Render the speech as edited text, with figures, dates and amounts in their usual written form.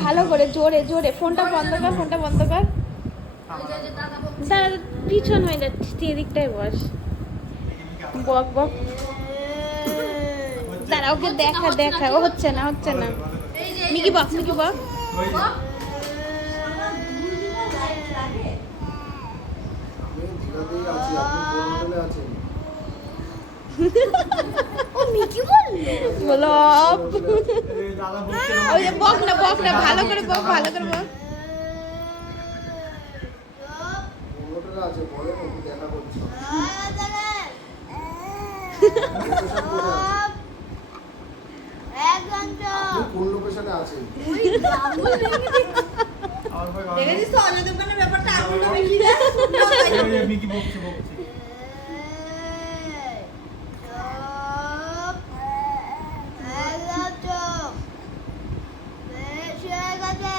ভালো করে জোরে জোরে ফোনটা বন্ধ কর, ফোনটা বন্ধ কর। দাঁড়া, পিছন হয়ে যাচ্ছে, এদিকটাই বস। বক বক, দাঁড়া, ওকে দেখা দেখা। ও হচ্ছে না, হচ্ছে না। মিকি বক, মিকি বক। ও মিকি বললো ওই যে বক না, বক না, ভালো করে বক, ভালো করে বক। কোন লোকেশনে আছেন? দেখেছিস তো অজয় দোকানের ব্যাপারটা আগুনটা বেশি দেয়। মিকি বকছে বকছে। বেশি হয়ে গেছে।